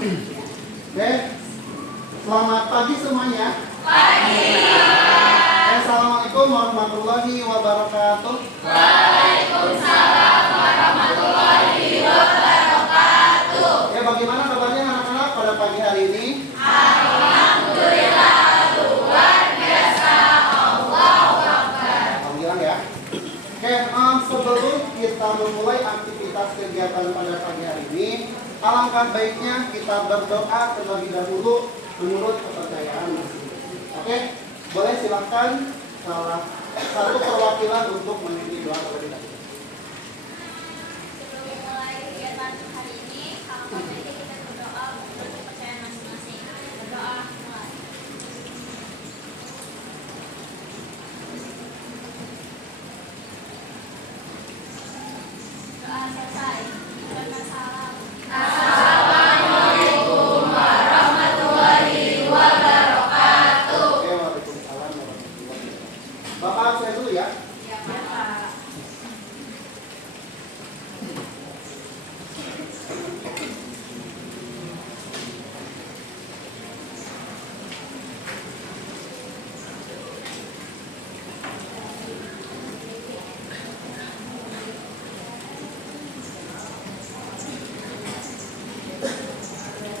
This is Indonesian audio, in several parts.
Oke, selamat pagi semuanya. Pagi. Assalamualaikum warahmatullahi wabarakatuh. Waalaikumsalam warahmatullahi wabarakatuh. Ya, bagaimana kabarnya anak-anak pada pagi hari ini? Alhamdulillah luar biasa. Allahu Akbar. Alhamdulillah ya. Oke, sebelum kita memulai aktivitas kegiatan pada pagi hari ini, alangkah baiknya kita berdoa terlebih dahulu menurut kepercayaan masing-masing. Oke, boleh silakan salah satu perwakilan untuk memimpin doa terlebih dahulu. Sebelum mulai kegiatan hari ini, alangkah baiknya kita berdoa menurut kepercayaan masing-masing. Berdoa mulai. Doa selesai. Ucapkan salam. Assalamualaikum warahmatullahi wabarakatuh. Oke, waalaikumsalam warahmatullahi wabarakatuh. Bapak saya dulu ya. Ya, Pak.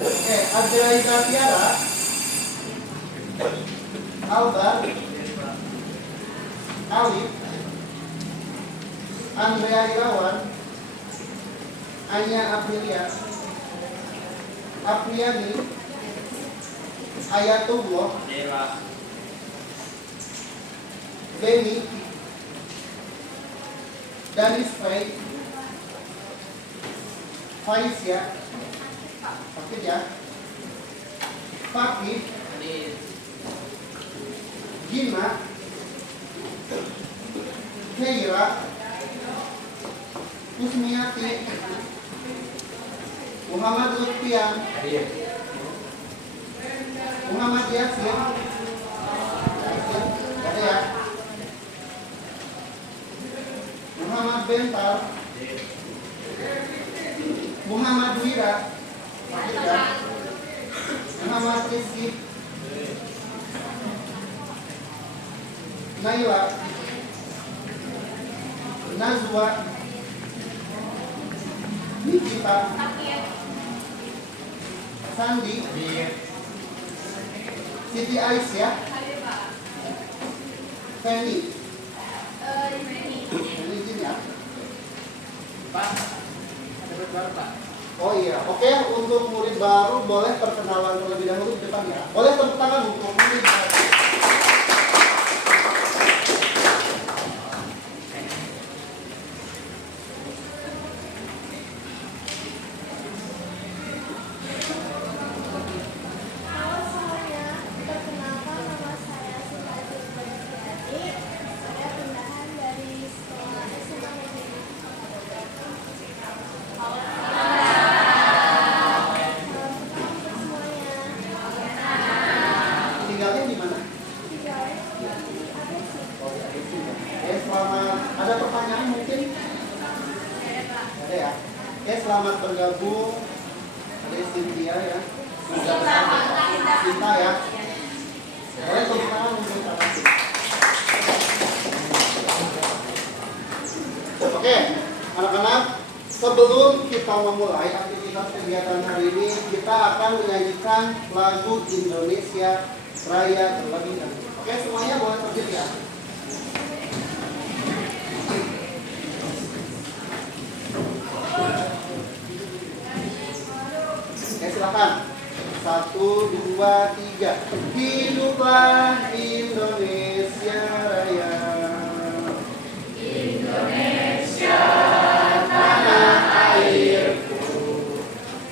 Oke, Adraida Tiara, Albar, Alif, Andrea Irawan, Anya Aprilia, Apriani, Ayatullah, Beni, Danis Fay, Faisya, Fakir ya, Fakir, Gina, Keira, Kusmiati, Muhammad Lutfian, Muhammad Yasin, ada ya, Muhammad Bentar, Muhammad Wira, Muhammad Rizki, Naila, Nazwa, Nikita, Sandi, Siti Aisyah, Feni, Feni izin ya. Pak, ada murid baru Pak. Oh iya, oke, untuk murid baru boleh perkenalan terlebih dahulu di depan ya. Boleh tepuk tangan untuk murid baru. Halo semuanya, perkenalkan nama saya Sinta Zulfiani. Saya pindahan dari sekolah SMA Negeri. Salam untuk semuanya. Tinggalnya di mana? Tinggal di Agesi. Oh, di Agesi ya. Selamat. Ada pertanyaan mungkin? Ada ya. Selamat bergabung. Ada Cynthia ya. Cinta ya. Boleh tepuk tangan untuk kakak Cinta. Oke, anak-anak, sebelum kita memulai aktivitas kegiatan hari ini, kita akan menyanyikan lagu Indonesia Raya terlebih dahulu. Oke, semuanya boleh berdiri ya. Oke, silakan. 1, 2, 3. Hiduplah Indonesia Raya. Indonesia tanah airku,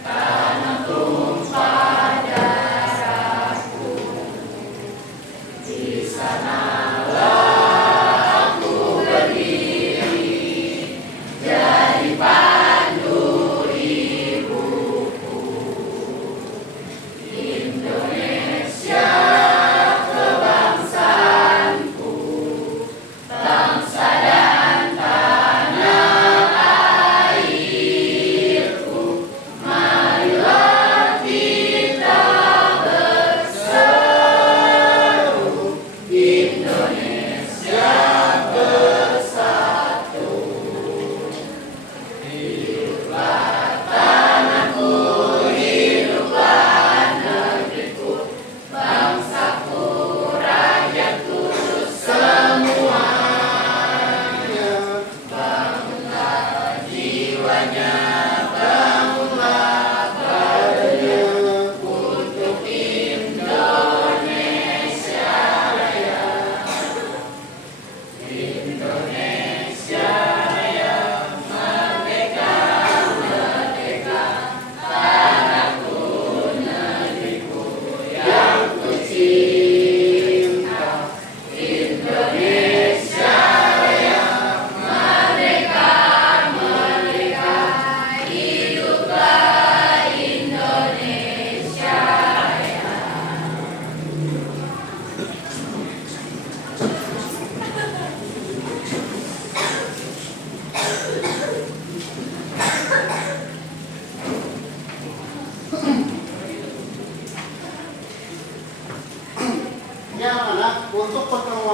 tanah tumpah darahku. Di sanalah aku berdiri, jadi pandu ibuku. Indonesia kebangsaan.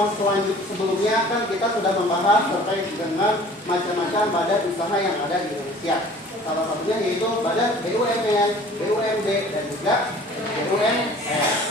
pertemuan selanjutnya sebelumnya kan kita sudah membahas terkait dengan macam-macam badan usaha yang ada di Indonesia. Salah satunya yaitu badan BUMN, BUMD, dan juga BUMN.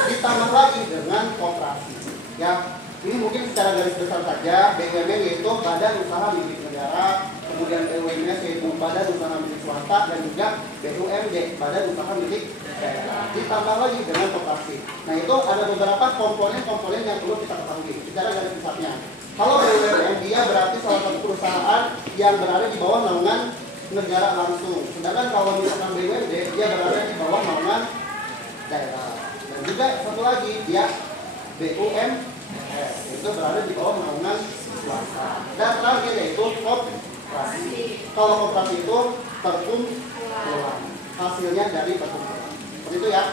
Ditambah lagi dengan koperasi. Ya, ini mungkin secara garis besar saja. BUMN yaitu badan usaha milik negara, kemudian BUMN yaitu badan usaha milik swasta, dan juga BUMD, badan usaha milik daerah. Ditambah lagi dengan koperasi. Nah, itu ada beberapa komponen-komponen yang perlu kita ketahui secara garis besarnya. Kalau BUMN dia berarti salah satu perusahaan yang berada di bawah naungan negara langsung. Sedangkan kalau misalkan BUMD dia berada di bawah naungan daerah. Dan juga satu lagi dia BUMN itu berada di bawah naungan swasta. Dan terakhir yaitu koperasi. Kalau koperasi itu perkumpulan, hasilnya dari perkumpulan. Seperti itu ya.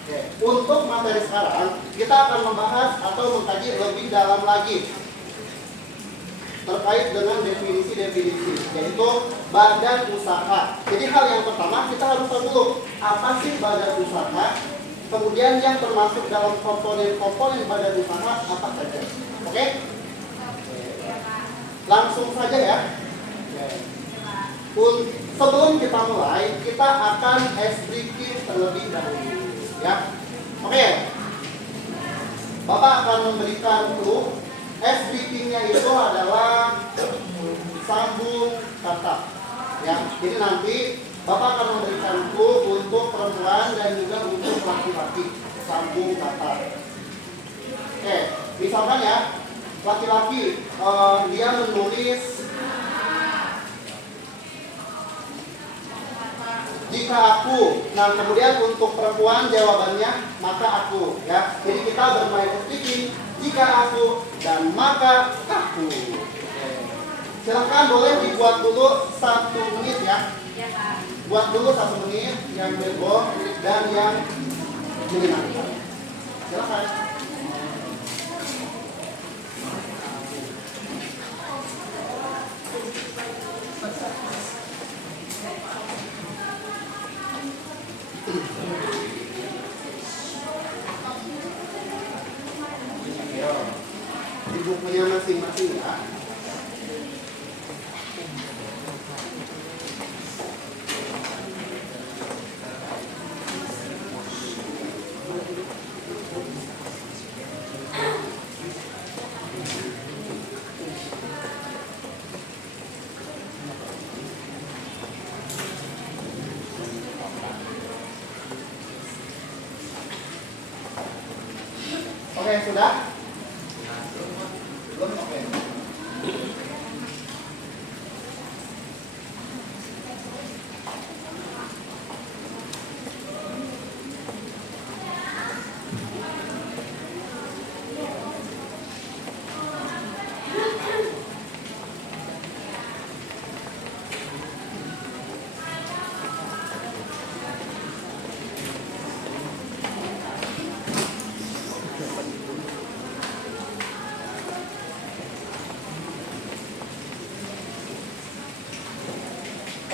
Oke. Untuk materi sekarang kita akan membahas atau mengkaji lebih dalam lagi terkait dengan definisi-definisi, yaitu badan usaha. Jadi hal yang pertama kita harus tahu dulu apa sih badan usaha, kemudian yang termasuk dalam komponen-komponen badan usaha apa saja. Oke? Langsung saja ya. Sebelum kita mulai, kita akan briefing terlebih dahulu, ya. Oke. Bapak akan memberikan clue. briefingnya itu adalah sambung kata, ya. Jadi nanti Bapak akan memberikan clue untuk perempuan dan juga untuk laki-laki, sambung kata. Oke, misalkan ya, laki-laki dia menulis jika aku. Nah, kemudian untuk perempuan jawabannya maka aku, ya. Jadi kita bermain speaking jika aku dan maka aku. Silahkan boleh dibuat dulu 1 menit ya. Buat dulu 1 menit yang bebo dan yang menyenangkan. Silahkan. Di bukunya masing-masing ya. Oke, sudah? Belum? Oke.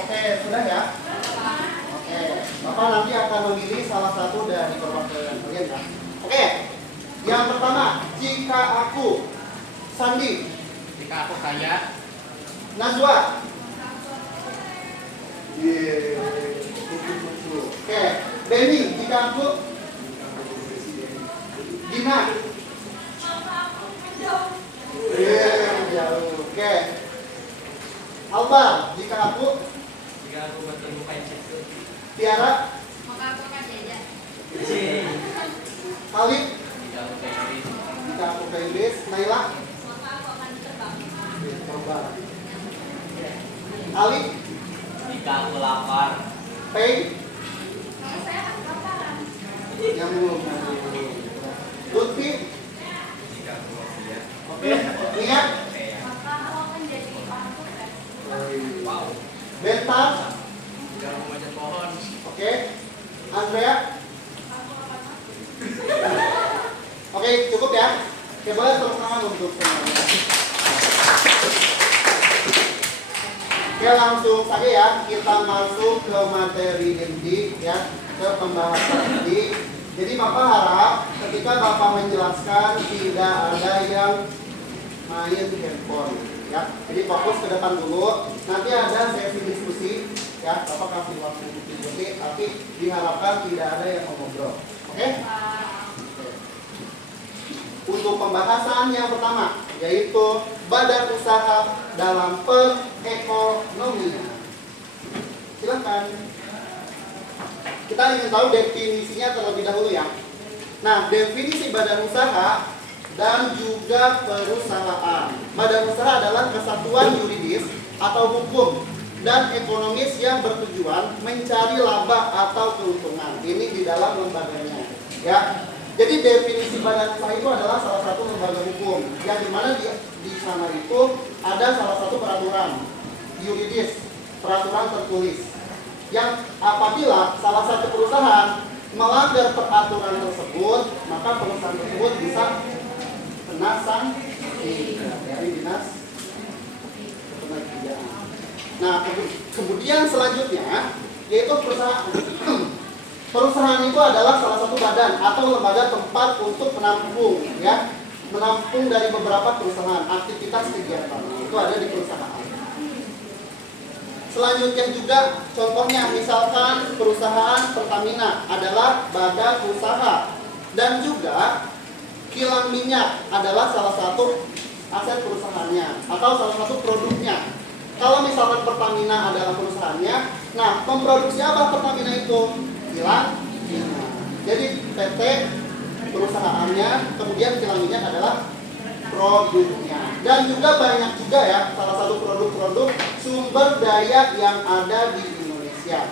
Oke, sudah ya? Oke, Bapak nanti akan memilih salah satu dari perwakilan kalian ya. Oke, yang pertama, jika aku. Sandi. Jika aku kaya. Najwa. Oke, Benny, jika aku. Gina. Jauh. Oke. Alba, jika aku. Jika aku bertemu Panjat. Tiara. Maka aku akan jajan. Alif. Jika aku Panjat. Jika aku ke Inggris. Naila. Maka aku akan terbang. Coba. Alif. Jika aku lapar. Pei. Kalau saya akan kelaparan. Nyambung. Lutfi. Jika aku bahagia. Oke. Nia. Maka aku akan jadi orang sukses. Wow. Bentar. Jika aku manjat pohon. Oke. Andrea. Aku akan Oke, cukup ya. Oke, boleh tepuk tangan untuk semuanya. Oke, langsung saja ya. Kita masuk ke materi inti ya, ke pembahasan inti. Jadi Bapak harap ketika Bapak menjelaskan tidak ada yang main handphone, ya. Jadi fokus ke depan dulu. Nanti ada sesi diskusi, ya. Bapak kasih waktu diskusi, tapi diharapkan tidak ada yang mengobrol. Oke? Untuk pembahasan yang pertama, yaitu badan usaha dalam perekonomian. Silakan. Kita ingin tahu definisinya terlebih dahulu ya. Nah, definisi badan usaha dan juga perusahaan. Badan usaha adalah kesatuan yuridis atau hukum dan ekonomis yang bertujuan mencari laba atau keuntungan. Ini di dalam lembaganya, ya. Jadi definisi badan usaha itu adalah salah satu lembaga hukum yang dimana di sana itu ada salah satu peraturan yuridis, peraturan tertulis, yang apabila salah satu perusahaan melanggar peraturan tersebut, maka perusahaan tersebut bisa kena sanksi dari dinas ketenagakerjaan. Nah, kemudian selanjutnya yaitu perusahaan. Perusahaan itu adalah salah satu badan atau lembaga tempat untuk menampung, ya, menampung dari beberapa perusahaan aktivitas kegiatan. Itu ada di perusahaan. Selanjutnya juga contohnya misalkan perusahaan Pertamina adalah badan usaha dan juga kilang minyak adalah salah satu aset perusahaannya atau salah satu produknya. Kalau misalkan Pertamina adalah perusahaannya, nah memproduksi apa Pertamina itu? Kilang minyak. Jadi PT perusahaannya, kemudian kilang minyak adalah produknya. Dan juga banyak juga ya salah satu produk-produk sumber daya yang ada di Indonesia.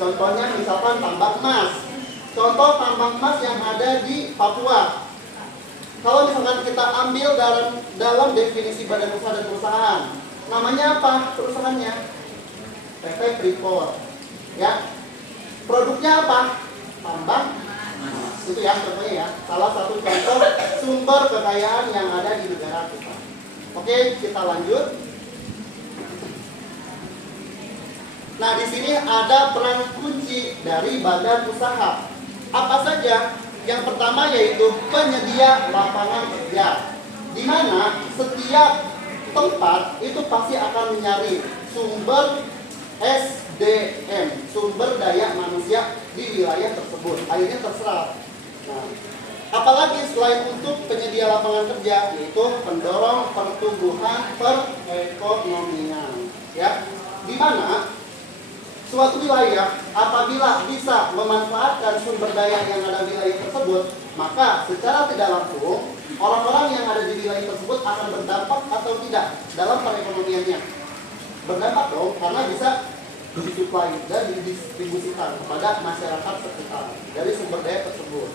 Contohnya misalkan tambang emas. Contoh tambang emas yang ada di Papua. Kalau misalkan kita ambil dalam definisi badan usaha dan perusahaan, namanya apa perusahaannya? PT Freeport. Ya. Produknya apa? Tambang emas. Itu ya contohnya ya. Salah satu contoh sumber kekayaan yang ada di negara kita. Oke, kita lanjut. Nah, di sini ada peran kunci dari badan usaha. Apa saja? Yang pertama yaitu penyedia lapangan kerja. Di mana setiap tempat itu pasti akan mencari sumber SDM, sumber daya manusia di wilayah tersebut. Akhirnya terserap. Nah, apalagi selain untuk penyedia lapangan kerja, yaitu pendorong pertumbuhan perekonomian. Ya, di mana suatu wilayah apabila bisa memanfaatkan sumber daya yang ada di wilayah tersebut, maka secara tidak langsung orang-orang yang ada di wilayah tersebut akan berdampak atau tidak dalam perekonomiannya. Berdampak dong, karena bisa disuplai dan didistribusikan kepada masyarakat sekitar dari sumber daya tersebut.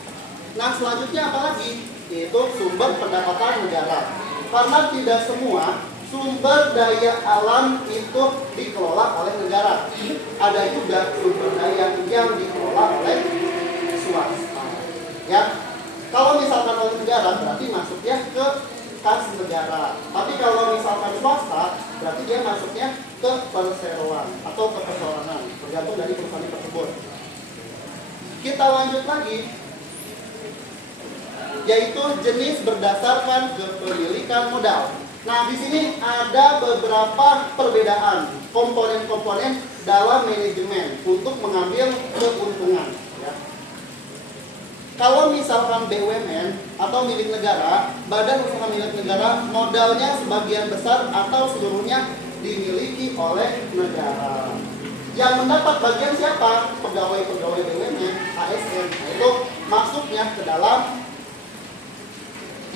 Nah, selanjutnya apa lagi? Yaitu sumber pendapatan negara. Karena tidak semua sumber daya alam itu dikelola oleh negara. Ada juga sumber daya yang dikelola oleh swasta. Ya, kalau misalkan oleh negara berarti masuknya ke kas negara. Tapi kalau misalkan swasta berarti dia masuknya ke perseroan atau ke perseorangan, tergantung dari perusahaan tersebut. Kita lanjut lagi, yaitu jenis berdasarkan kepemilikan modal. Nah, di sini ada beberapa perbedaan komponen-komponen dalam manajemen untuk mengambil keuntungan. Ya. Kalau misalkan BUMN atau milik negara, badan usaha milik negara, modalnya sebagian besar atau seluruhnya dimiliki oleh negara. Yang mendapat bagian siapa? Pegawai-pegawai BUMN, ASN. Itu masuknya ke dalam,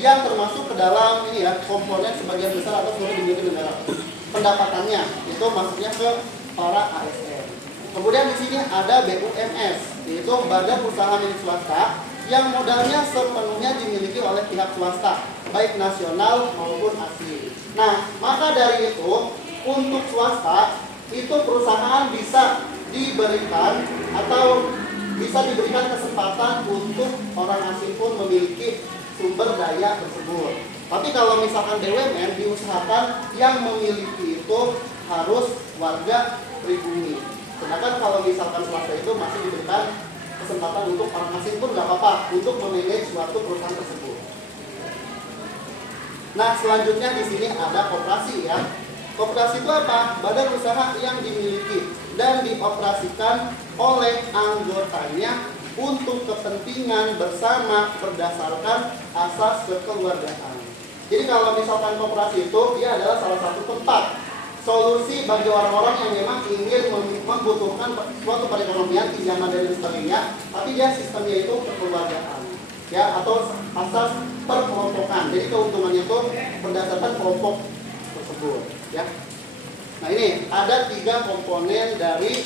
yang termasuk ke dalam ini ya, komponen sebagian besar atau seluruh dimiliki negara. Pendapatannya itu masuknya ke para ASN. Kemudian di sini ada BUMS, yaitu badan usaha milik swasta yang modalnya sepenuhnya dimiliki oleh pihak swasta, baik nasional maupun asing. Nah, maka dari itu untuk swasta itu perusahaan bisa diberikan atau bisa diberikan kesempatan untuk orang asing pun memiliki sumber daya tersebut. Tapi kalau misalkan BUMN diusahakan yang memiliki itu harus warga pribumi. Sedangkan kalau misalkan swasta itu masih diberikan kesempatan untuk orang asing pun nggak apa-apa untuk memanage suatu perusahaan tersebut. Nah, selanjutnya di sini ada koperasi ya. Koperasi itu apa? Badan usaha yang dimiliki dan dioperasikan oleh anggotanya untuk kepentingan bersama berdasarkan asas kekeluargaan. Jadi kalau misalkan koperasi itu dia adalah salah satu tempat solusi bagi orang-orang yang memang ingin membutuhkan suatu perekonomian, pinjaman dan sebagainya, tapi dia sistemnya itu kekeluargaan, ya, atau asas perkelompokan. Jadi keuntungannya itu berdasarkan kelompok tersebut, ya. Nah ini ada 3 komponen dari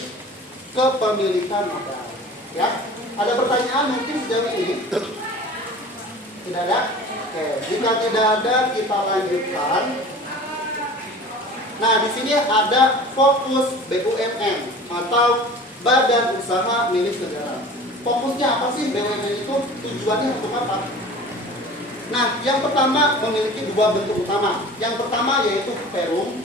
kepemilikan modal, ya. Ada pertanyaan mungkin sejauh ini? Tidak ada? Oke, jika tidak ada kita lanjutkan. Nah, di sini ada fokus BUMN atau Badan Usaha Milik Negara. Fokusnya apa sih BUMN itu? Tujuannya untuk apa? Nah, yang pertama memiliki 2 bentuk utama. Yang pertama yaitu Perum.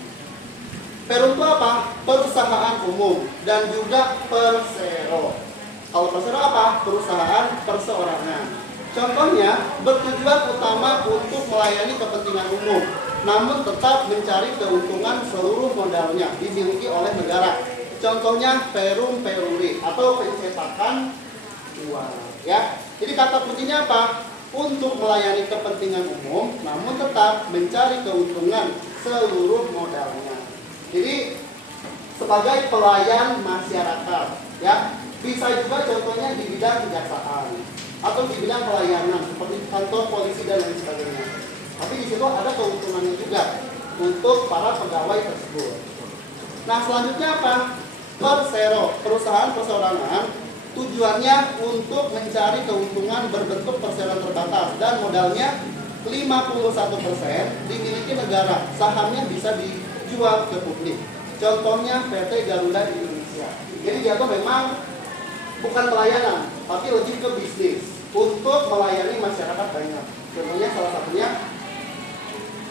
Perum itu apa? Perusahaan umum dan juga Persero. Kalau persero apa? Perusahaan perseorangan. Contohnya bertujuan utama untuk melayani kepentingan umum, namun tetap mencari keuntungan seluruh modalnya dimiliki oleh negara. Contohnya Perum Peruri atau pencetakan uang. Ya, jadi kata kuncinya apa? Untuk melayani kepentingan umum, namun tetap mencari keuntungan seluruh modalnya. Jadi sebagai pelayan masyarakat, ya. Bisa juga contohnya di bidang kejaksaan atau di bidang pelayanan seperti kantor polisi dan lain sebagainya. Tapi di situ ada keuntungannya juga untuk para pegawai tersebut. Nah, selanjutnya apa? Persero, perusahaan perseorangan, tujuannya untuk mencari keuntungan berbentuk perseroan terbatas dan modalnya 51% dimiliki negara. Sahamnya bisa dijual ke publik. Contohnya PT Garuda Indonesia. Jadi dia tuh memang bukan pelayanan, tapi lebih ke bisnis untuk melayani masyarakat banyak. Contohnya salah satunya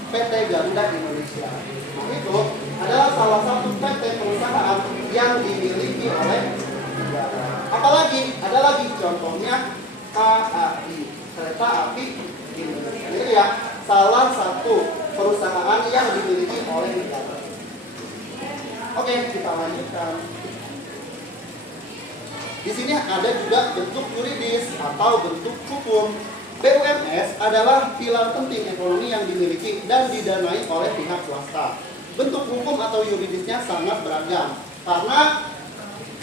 PT Garuda Indonesia. Nah, itu adalah salah satu PT perusahaan yang dimiliki oleh negara. Apalagi ada lagi contohnya KAI, Kereta Api Indonesia. Ini ya salah satu perusahaan yang dimiliki oleh negara. Oke, kita lanjutkan. Di sini ada juga bentuk yuridis atau bentuk hukum. BUMS adalah pilar penting ekonomi yang dimiliki dan didanai oleh pihak swasta. Bentuk hukum atau yuridisnya sangat beragam karena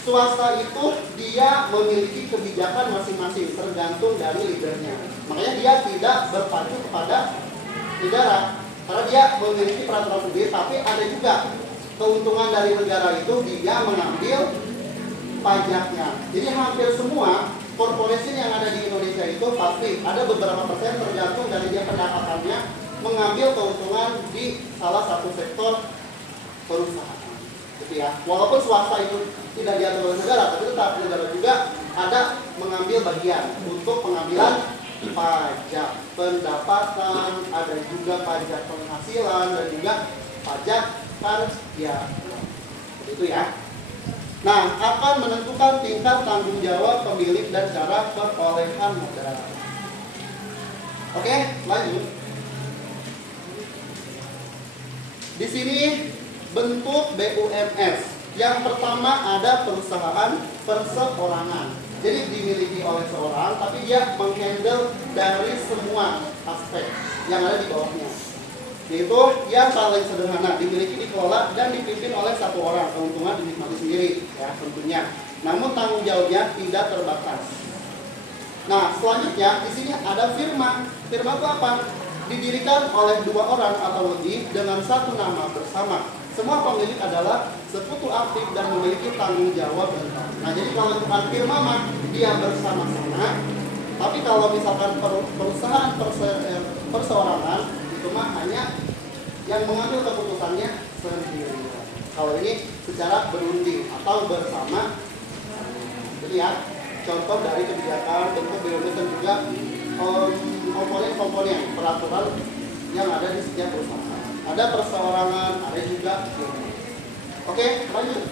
swasta itu dia memiliki kebijakan masing-masing tergantung dari leadernya. Makanya dia tidak berpacu kepada negara karena dia memiliki peraturan sendiri, tapi ada juga keuntungan dari negara itu dia mengambil pajaknya. Jadi hampir semua korporasi yang ada di Indonesia itu pasti ada beberapa persen tergantung dari dia pendapatannya mengambil keuntungan di salah satu sektor perusahaan. Gitu ya. Walaupun swasta itu tidak diatur oleh negara, tapi tetap negara juga ada mengambil bagian untuk pengambilan pajak pendapatan, ada juga pajak penghasilan dan juga pajak karya. Itu ya. Nah, akan menentukan tingkat tanggung jawab pemilik dan cara perolehan modal. Oke, lanjut. Di sini bentuk BUMS. Yang pertama ada perusahaan perseorangan. Jadi dimiliki oleh seorang, tapi dia menghandle dari semua aspek yang ada di bawahnya. Yaitu yang paling sederhana, dimiliki, dikelola, dan dipimpin oleh satu orang. Keuntungan dinikmati sendiri, ya tentunya. Namun tanggung jawabnya tidak terbatas. Nah, selanjutnya di sini ada firma. Firma itu apa? Didirikan oleh 2 orang atau lebih dengan satu nama bersama. Semua pemilik adalah sekutu aktif dan memiliki tanggung jawab bersama. Nah, jadi kalau bukan firma mah dia bersama-sama. Tapi kalau misalkan perusahaan perseorangan itu mah hanya yang mengambil keputusannya sendiri. Kalau ini secara berunding atau bersama. Jadi ya, contoh dari kebijakan bentuk BUMN dan juga komponen-komponen peraturan yang ada di setiap perusahaan. Ada perseorangan, ada juga. Oke, lanjut.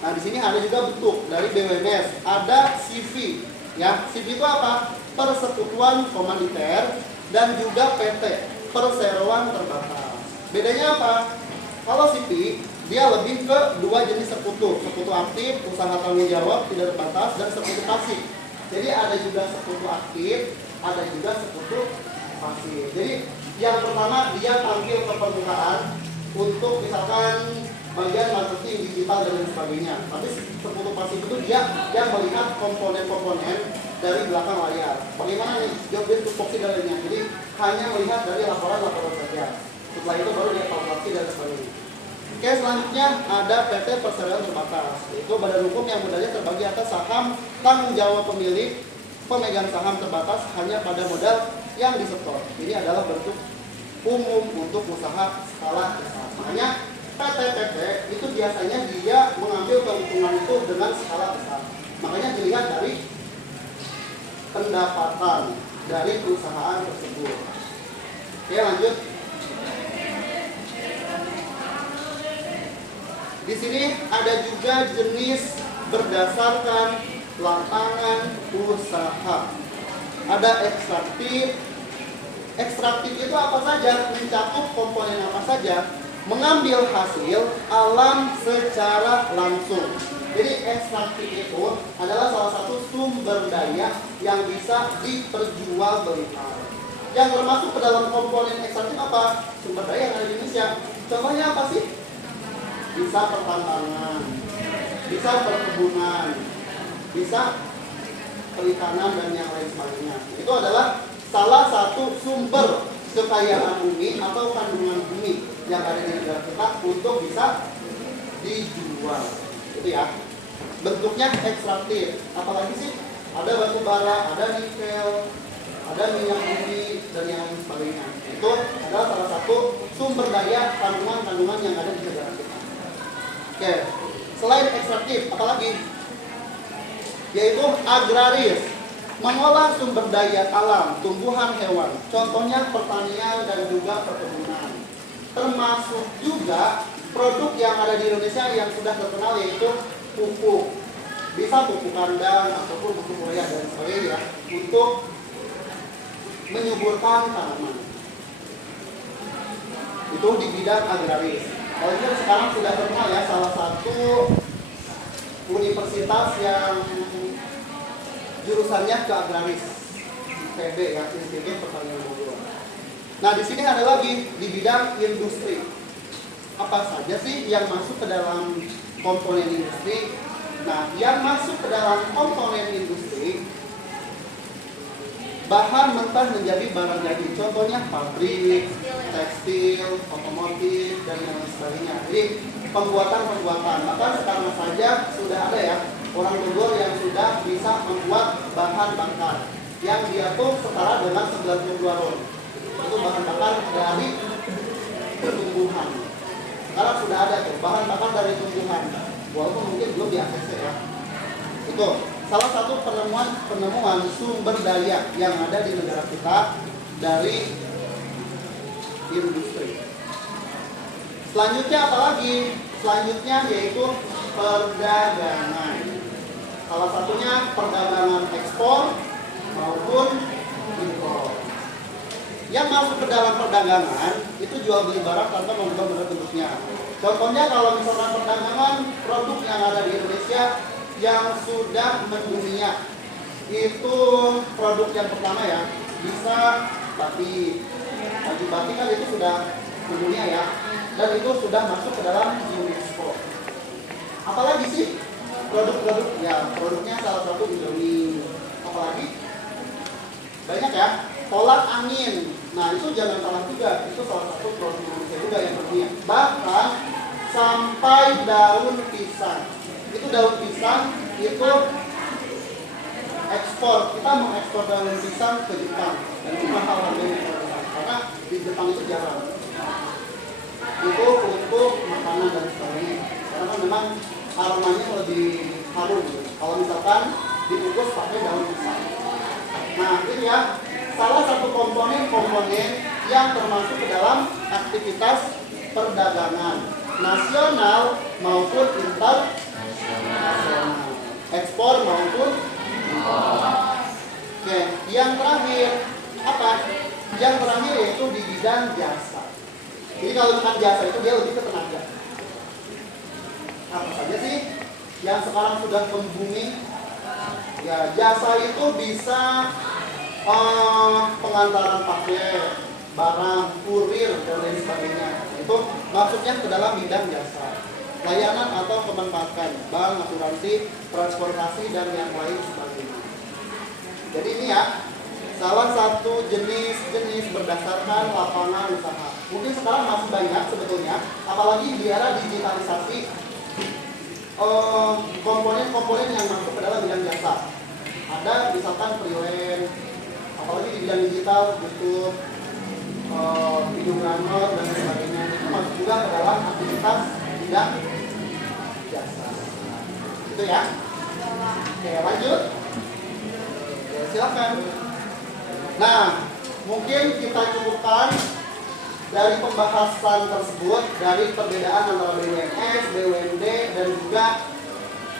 Nah, di sini ada juga bentuk dari BUMS, ada CV. Ya, CV itu apa? Persekutuan Komaniter dan juga PT, Perseroan Terbatas. Bedanya apa? Kalau CV dia lebih ke dua jenis sekutu aktif, usaha tanggung jawab tidak terbatas, dan sekutu pasif. Jadi ada juga sekutu aktif, ada juga sekutu pasif. Jadi yang pertama dia tampil ke permukaan untuk misalkan bagian marketing digital dan lain sebagainya. Tapi sekutu pasif itu dia yang melihat komponen-komponen dari belakang layar. Bagaimana nih job desk tupoksi dan lainnya. Jadi hanya melihat dari laporan-laporan saja. Setelah itu baru dia kalkulasi dan sebagainya. Oke, selanjutnya ada PT Perseroan Terbatas, yaitu badan hukum yang modalnya terbagi atas saham tanggung jawab pemilik, pemegang saham terbatas hanya pada modal yang disetor. Ini adalah bentuk umum untuk usaha skala besar. Makanya PT itu biasanya dia mengambil keuntungan itu dengan skala besar. Makanya dilihat dari pendapatan dari perusahaan tersebut. Oke, lanjut. Di sini ada juga jenis berdasarkan lapangan usaha. Ada ekstraktif. Ekstraktif itu apa saja? Mencakup komponen apa saja? Mengambil hasil alam secara langsung. Jadi ekstraktif itu adalah salah satu sumber daya yang bisa diperjualbelikan. Yang termasuk ke dalam komponen ekstraktif apa? Sumber daya yang ada di Indonesia. Contohnya apa sih? Bisa pertambangan, bisa perkebunan, bisa perikanan dan yang lain sebagainya. Itu adalah salah satu sumber kekayaan bumi atau kandungan bumi yang ada di negara kita untuk bisa dijual. Itu ya. Bentuknya ekstraktif. Apalagi sih? Ada batu bara, ada nikel, ada minyak bumi dan yang lain sebagainya. Itu adalah salah satu sumber daya kandungan-kandungan yang ada di negara kita. Oke, selain ekstraktif, apalagi? Yaitu agraris, mengolah sumber daya alam, tumbuhan hewan. Contohnya pertanian dan juga perkebunan. Termasuk juga produk yang ada di Indonesia yang sudah terkenal yaitu pupuk. Bisa pupuk kandang ataupun pupuk urea dan sebagainya untuk menyuburkan tanaman. Itu di bidang agraris. Kalau itu sekarang sudah terkenal ya, salah satu universitas yang jurusannya ke agraris, IPB ya, Institut Pertanian Bogor. Nah, di sini ada lagi di bidang industri. Apa saja sih yang masuk ke dalam komponen industri? Nah, yang masuk ke dalam komponen industri, bahan mentah menjadi barang jadi. Contohnya pabrik, tekstil, otomotif, dan yang lain sebagainya. Jadi pembuatan. Maka sekarang saja sudah ada ya orang Bogor yang sudah bisa membuat bahan bakar yang dia tuh setara dengan 92 RON. Itu bahan bakar dari tumbuhan. Sekarang sudah ada tuh bahan bakar dari tumbuhan. Walaupun mungkin belum di ACC ya. Itu salah satu penemuan sumber daya yang ada di negara kita dari industri. Selanjutnya apa lagi? Selanjutnya yaitu perdagangan. Salah satunya perdagangan ekspor maupun impor. Yang masuk ke dalam perdagangan itu jual beli barang tanpa mengubah bentuknya. Contohnya kalau misalkan perdagangan produk yang ada di Indonesia yang sudah mendunia, itu produk yang pertama ya, bisa batik. Baju batik kan itu sudah mendunia ya, dan itu sudah masuk ke dalam UNESCO. Apalagi sih produk-produk ya, produknya salah satu Indomie. Apalagi banyak ya, tolak angin. Nah itu jangan salah juga, itu salah satu produk Indonesia juga yang mendunia. Bahkan sampai daun pisang. Itu daun pisang itu ekspor, kita mengekspor daun pisang ke Jepang dan itu mahal harganya karena di Jepang itu jarang. Itu untuk makanan dan sebagainya karena memang aromanya lebih harum kalau misalkan dibungkus pakai daun pisang. Nah itu ya salah satu komponen yang termasuk ke dalam aktivitas perdagangan nasional maupun internasional. Yang terakhir yaitu di bidang jasa. Jadi kalau bukan jasa itu dia lebih ke tenaga. Apa saja sih yang sekarang sudah booming? Ya, jasa itu bisa pengantaran paket, barang, kurir, dan lain sebagainya. Itu maksudnya ke dalam bidang jasa. Layanan atau kemanfaatan, bank, asuransi, transportasi, dan yang lain sebagainya. Jadi ini ya, salah satu jenis-jenis berdasarkan lapangan usaha. Mungkin sekarang masih banyak sebetulnya, apalagi di era digitalisasi, komponen-komponen yang masuk ke dalam bidang jasa. Ada misalkan freelance, apalagi di bidang digital, YouTube, videografer, dan sebagainya. Itu masuk juga ke dalam aktivitas bidang jasa. Itu ya. Oke, lanjut. Ya, silakan. Nah, mungkin kita cukupkan dari pembahasan tersebut dari perbedaan antara BUMS, BUMD, dan juga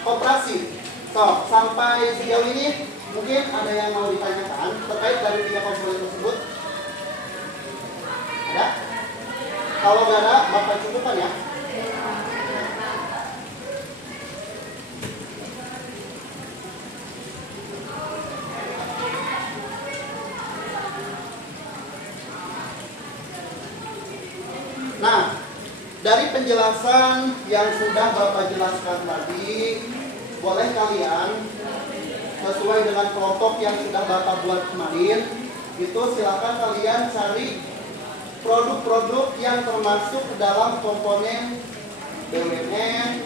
koperasi. So, sampai sejauh ini mungkin ada yang mau ditanyakan terkait dari 3 komponen tersebut? Ada? Kalau nggak ada, Bapak cukupkan ya. Nah, dari penjelasan yang sudah Bapak jelaskan tadi, boleh kalian sesuai dengan kelompok yang sudah Bapak buat kemarin, itu silakan kalian cari produk-produk yang termasuk dalam komponen BUMN,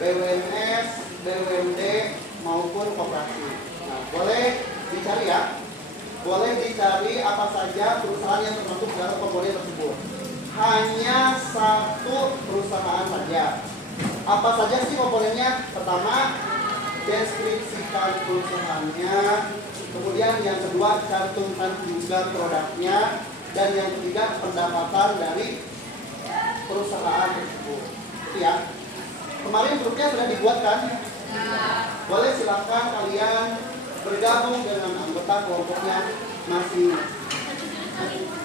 BUMS, BUMD maupun koperasi. Nah, boleh dicari ya. Boleh dicari apa saja perusahaan yang termasuk dalam komponen tersebut. Hanya satu perusahaan saja. Apa saja sih komponennya? Pertama, deskripsikan perusahaannya. Kemudian yang kedua, cantumkan juga produknya. Dan yang ketiga, pendapatan dari perusahaan tersebut. Itu ya. Kemarin grupnya sudah dibuatkan. Boleh silakan kalian bergabung dengan anggota kelompoknya masing-masing.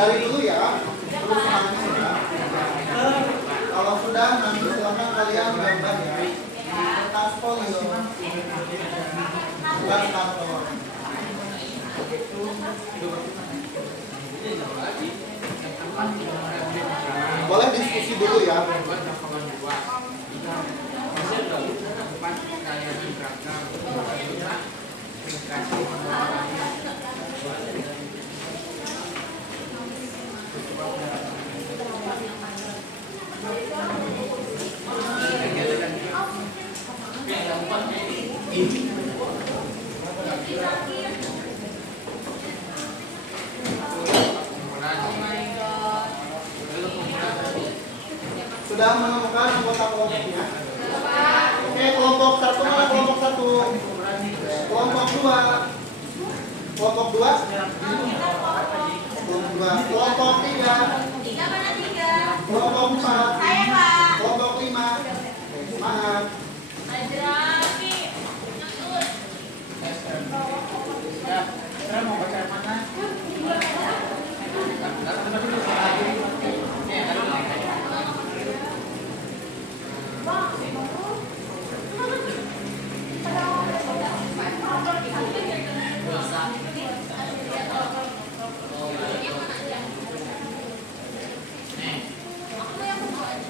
Cari dulu ya perusahaannya ya. Kalau sudah nanti silakan kalian gambar ya di kertas folio, bukan karton. Boleh diskusi dulu ya. Sudah menemukan anggota kelompoknya? Oke, kelompok 1 mana kelompok 1? Kelompok 2. Kelompok 2? Kelompok 2. Kelompok 3? Tiga mana tiga? Kelompok 4? Saya Pak. Kelompok 5? Semangat. Adrafi. Lanjut. Ya, sekarang mau baca yang mana? Kata dulu lagi. Nih, ada dulu. Aku yang kedua aja.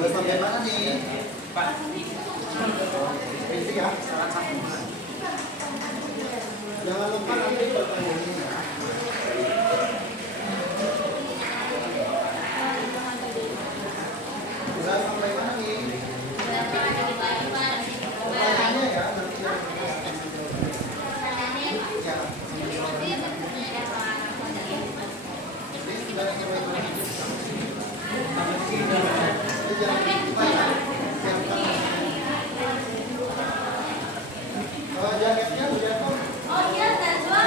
udah sampai mana nih? Pak, Basic ya. Jangan lupa nanti pertanyaannya ya. Udah sampai mana nih? Pertanyaannya ya nanti. Ya. Ini sudah dicoba. Jangan lupa ya. Jaketnya udah tuh. Oh iya, Najwa.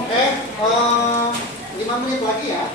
Oke, 5 menit lagi ya.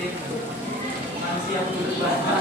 Masih yang berubah.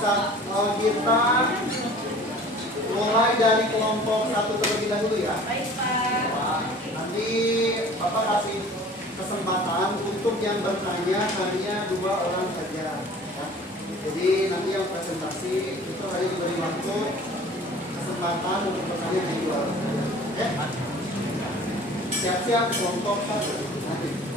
kita mulai dari kelompok 1 terlebih dahulu ya. Baik, Pak. Nanti Bapak kasih kesempatan untuk yang bertanya hanya 2 orang saja. Ya. Jadi nanti yang presentasi itu hanya diberi waktu kesempatan untuk bertanya hanya 2 orang saja. Oke? Siap-siap kelompok 1. Nanti.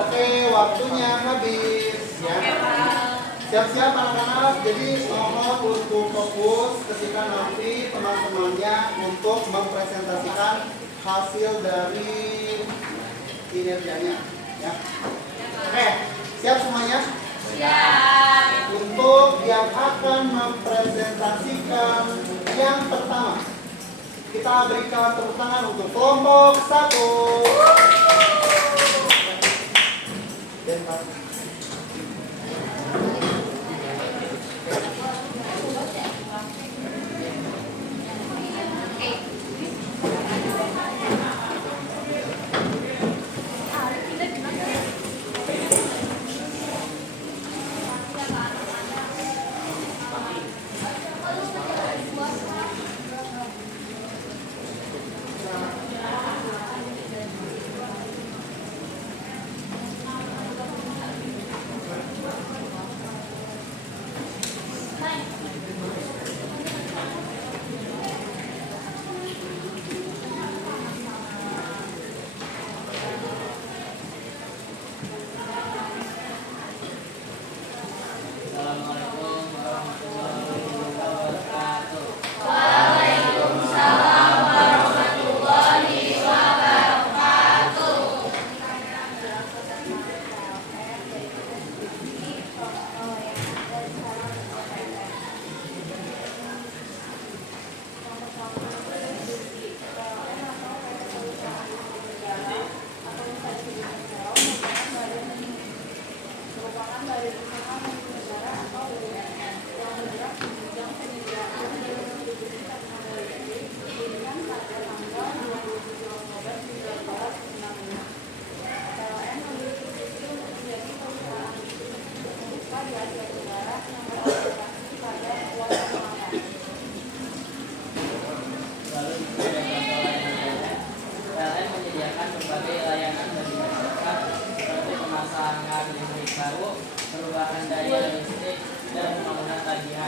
Oke, waktunya habis ya. Siap-siap anak-anak, jadi mohon untuk fokus ketika nanti teman-temannya untuk mempresentasikan hasil dari kinerjanya ya. Oke, siap semuanya? Siap. Untuk yang akan mempresentasikan yang pertama, kita berikan tepuk tangan untuk kelompok 1. Dan Pak.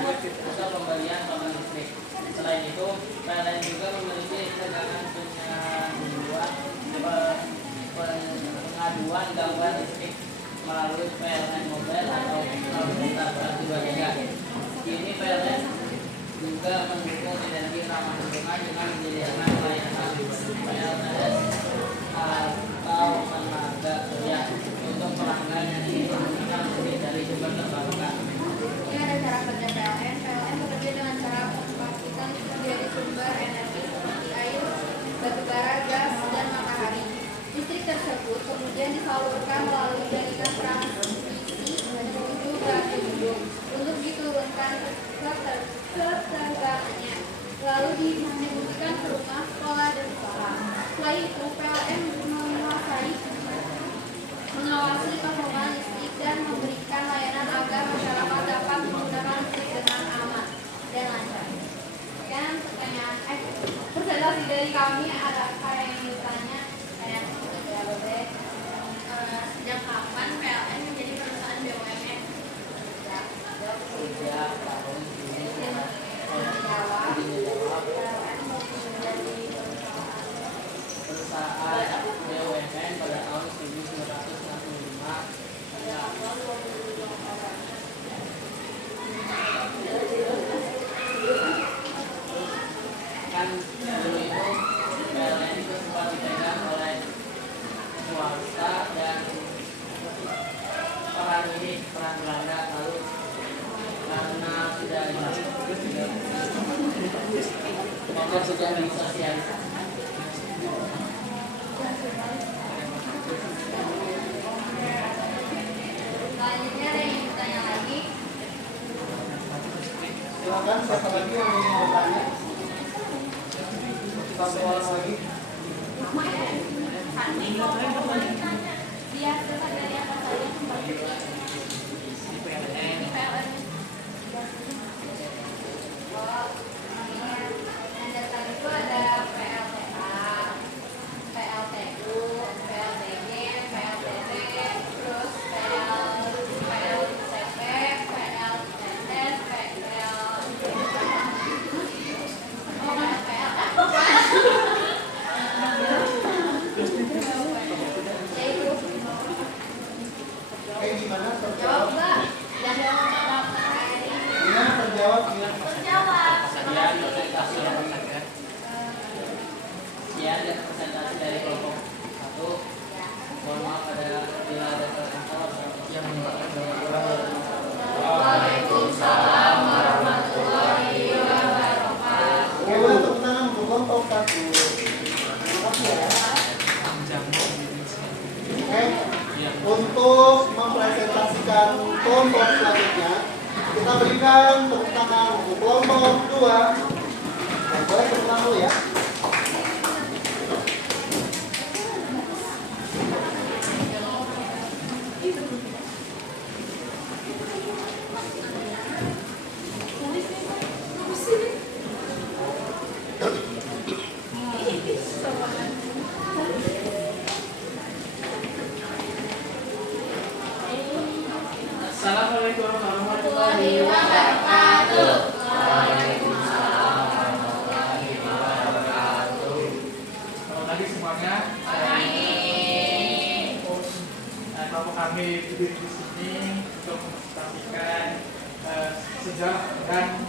atau pembelian papan listrik. Selain itu, PLN juga memiliki tegangan pengaduan gangguan listrik melalui PLN Mobile atau Pemerintah Bantu Bagega. Kini PLN juga mendukung energi ramah lingkungan dengan menyediakan layanan PLTS atau tenaga surya untuk pelanggan yang ingin menggunakan listrik dari sumber terbarukan. Ini ada cara kerja PLN. PLN bekerja dengan cara membangkitkan listrik dari sumber energi seperti air, batu bara, gas, dan matahari. Listrik tersebut kemudian disalurkan melalui jaringan transmisi menuju gardu gedung untuk diturunkan ke tegangannya, lalu didistribusikan ke rumah, sekolah, dan usaha. Setelah itu, PLN mengawasi penggunaan listrik dan memberikan layanan agar masyarakat dapat menggunakan listrik dengan aman dan lancar. Sekian presentasi dari kami. Ada yang ditanya kayak sejak kapan PLN menjadi perusahaan BUMN? Sejak tahun ini Jawab. perusahaan BUMN pada tahun 1965 kan dulu itu PLN itu sempat dipegang oleh swasta dan peran Belanda, lalu karena sudah disosialisasi. Selanjutnya ada yang bertanya lagi. Silakan, siapa lagi yang ingin bertanya? Satu orang lagi. Biasa dari apa saja kembali Di PLN di PLN. Oh, yang dasar itu ada PLTA, PLTU, PLTG, PLTT, terus PLTP, PLTS, Oke, gimana Jawab terjawab? enggak? Gimana terjawab? Gimana? Terjawab. Sekian presentasi dari kelompok 1. Mohon maaf bila ada kesalahan yang Waalaikumsalam warahmatullahi wabarakatuh. Oke, boleh tepuk tangan untuk kelompok 1. Terima kasih ya. Oke, untuk mempresentasikan kelompok selanjutnya, kita berikan tepuk tangan untuk kelompok 2. Boleh tepuk tangan dulu ya. Assalamualaikum warahmatullahi Wabarakatuh. Selamat pagi semuanya. Kelompok kami berdiri di sini untuk mempresentasikan sejarah dan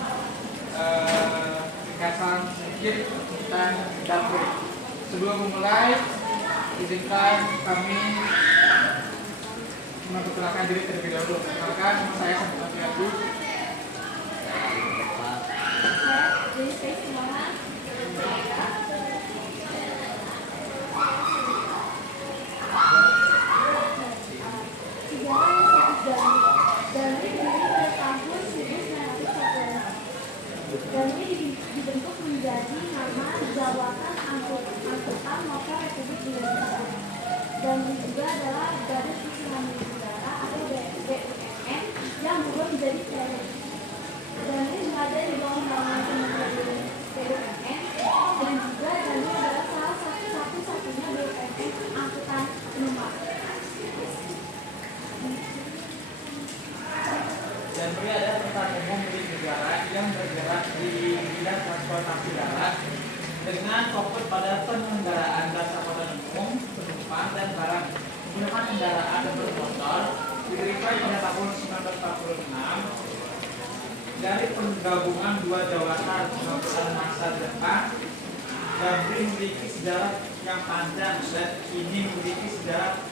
ringkasan sedikit tentang Damri. Sebelum memulai, izinkan kami memperkenalkan diri terlebih dahulu. Perkenalkan, nama saya Sambutan Tiago. Jadi saya semangat. Damri berdiri pada tahun 1946. Damri dibentuk menjadi nama Jabatan Angkutan Motor Republik Indonesia. Damri juga adalah Badan Usaha Milik Negara atau BUMN yang berubah menjadi PLN. Damri berada di bawah naungan Kementerian BUMN dan juga Damri adalah salah satu-satunya BUMN angkutan penumpang. Damri adalah perusahaan umum milik negara yang bergerak di bidang transportasi darat dengan fokus pada penyelenggaraan jasa angkutan umum, penumpang dan barang menggunakan kendaraan dan bermotor didirikan pada tahun 1946 dari penggabungan dua jawatan pengangkutan massa Jepang. Damri memiliki sejarah yang panjang dan ini memiliki sejarah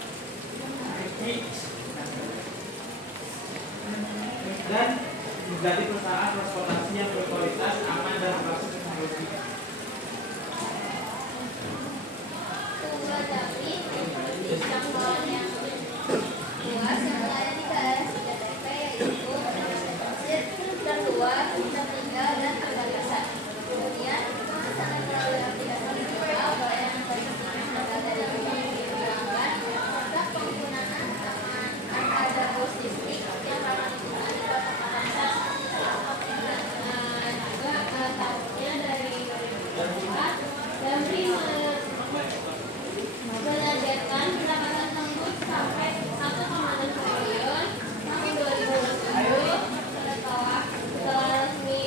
dan menjadi perusahaan transportasi yang berkualitas, aman dan berbasis teknologi. Tunggal Damri memiliki jangkauan yang luas yang melayani ke arah 3 TP, yaitu Mesir, terluar, tertinggal, dan perbatasan. Kemudian pemesanan melalui aplikasi digital, pelayanan logistik berasal dari pelanggan, serta penggunaan armada bus listrik yang ramah lingkungan di kota Makassar. Juga tahunnya dari 2004, Damri menargetkan pendapatan tembus sampai 1,6 triliun tahun 2020 setelah resmi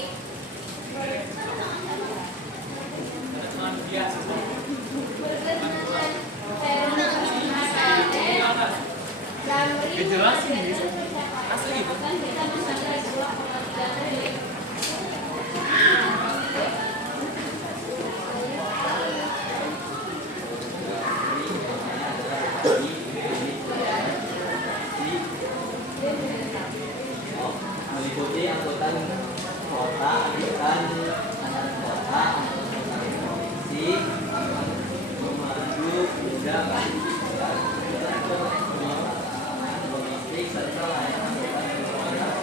berkenan Perum Damri asli akan bisa mencapai 2,3 triliun. Meliputi angkutan kota, angkutan antar kota, angkutan provinsi, memaju muda, logistik serta layanan angkutan kota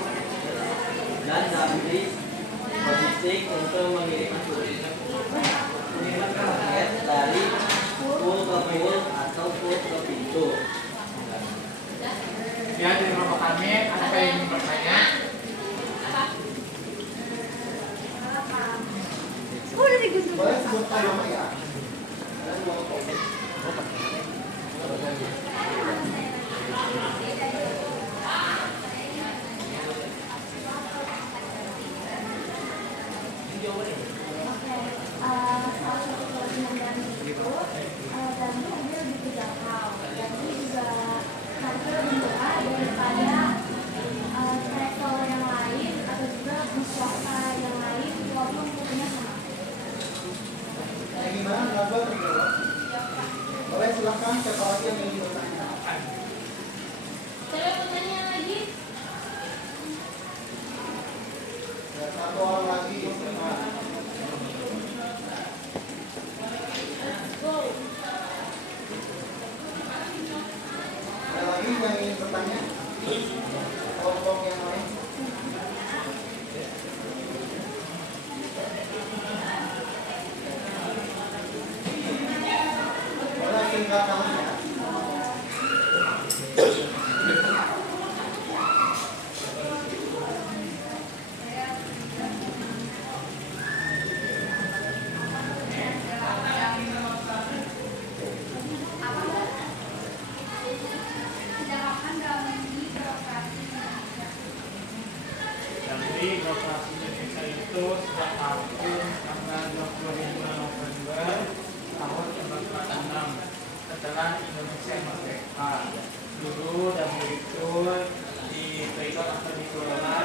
dan Damri logistik untuk mengirimkan paket dari pool ke pool atau pool ke pintu. Ya, di kelompok kami ada yang ingin bertanya? Boleh sebutkan nama ya? Salah satu kelebihan Damri itu, Damri dia lebih terjangkau. Damri juga harga lebih murah daripada travel yang lain atau juga bus swasta yang lain walaupun mungkinnya sama. Gimana? Nggak terjawab? Boleh silakan siapa lagi yang ingin bertanya? Saya pertanyaan lagi. Ya, satu orang lagi. Ada lagi yang ingin bertanya? Kelompok yang lain? Boleh singkat ya. Damri beroperasi di Indonesia itu sejak tahun tanggal 25 November tahun 1946 setelah Indonesia merdeka. Dulu Damri itu dipegang atau dikelola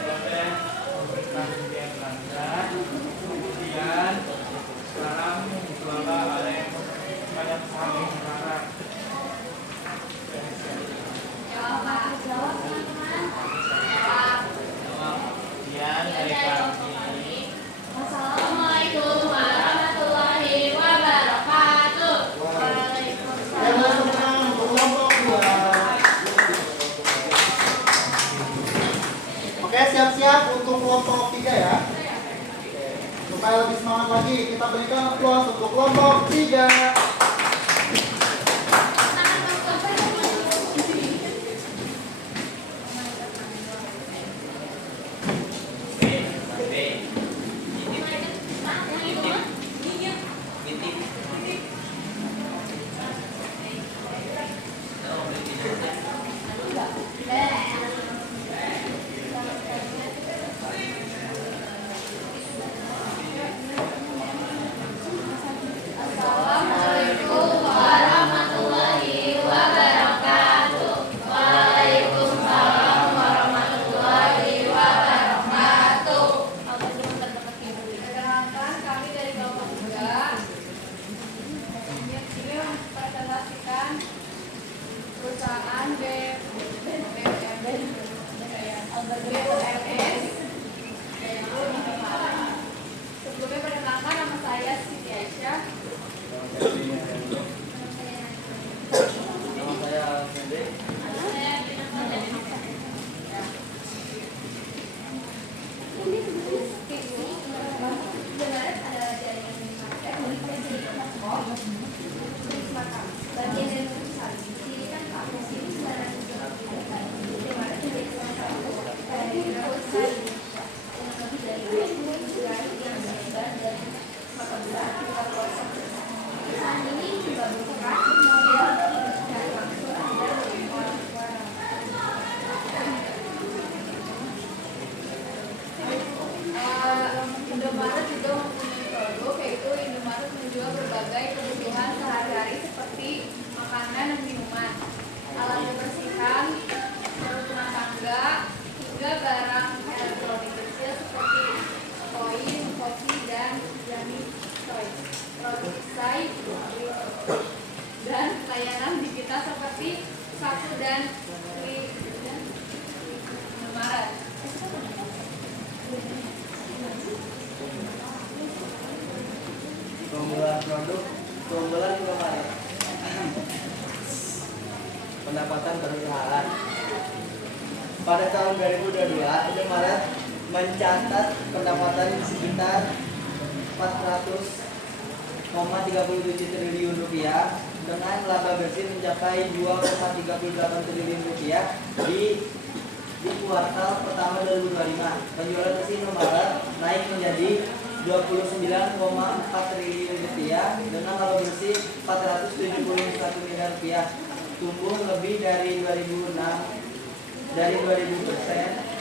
oleh pemerintah Hindia Belanda, kemudian sekarang dikelola oleh Badan Usaha Milik Negara. Jawab teman-teman. Kemudian dari kami Assalamualaikum warahmatullahi wabarakatuh. Yang masuk untuk kelompok 2. Oke, siap-siap untuk kelompok 3 ya. Supaya lebih semangat lagi, kita berikan aplaus untuk kelompok 3. Indomaret juga mempunyai produk, yaitu Indomaret menjual berbagai kebutuhan sehari-hari seperti makanan dan minuman, alat kebersihan, produk rumah tangga, hingga barang elektronik kecil seperti koin, kopi, dan piano toy, produk desain, dan layanan digital seperti Saku dan Indomaret. Keunggulan produk, keunggulan Indomaret. Pendapatan perusahaan. Pada tahun 2022, Indomaret mencatat pendapatan sekitar 400,37 triliun rupiah dengan laba bersih mencapai 2,38 triliun rupiah di kuartal pertama 2025. Penjualan bersih Indomaret naik menjadi 29,4 triliun rupiah dengan laba bersih 471 miliar rupiah, tumbuh lebih dari 2000%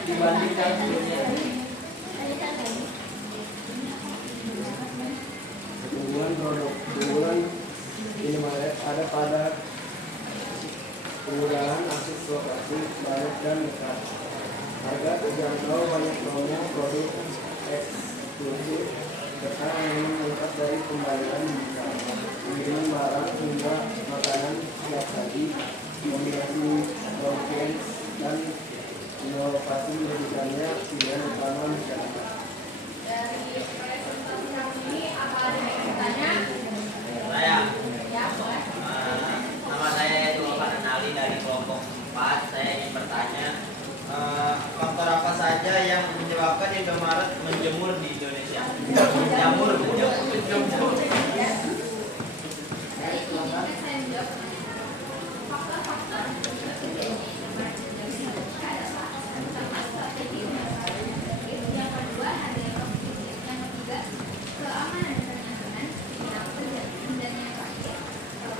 dibanding tahun sebelumnya. Keunggulan produk, keunggulan Indomaret ada pada kemudahan akses lokasi, banyak dan dekat, harga terjangkau, banyak promo, produk eksklusif, serta layanan lengkap dari pembayaran digital, pengiriman barang hingga makanan siap saji, kombinasi blockchain dan inovasi menjadikannya pilihan utama masyarakat. Dari presentasi kami, apa ada yang bertanya? Saya, Ya, boleh. nama saya yaitu Farhan Ali dari kelompok 4. Saya ingin bertanya, faktor apa saja yang menyebabkan Indomaret menjemur di Indonesia? Menjamur. Jadi ini saya menjawab faktor-faktor terjadi Indomaret Indonesia ada salah strategi yang kedua adalah kompetitif, yang ketiga keamanan dan kenyamanan, yang ketiga dan yang terakhir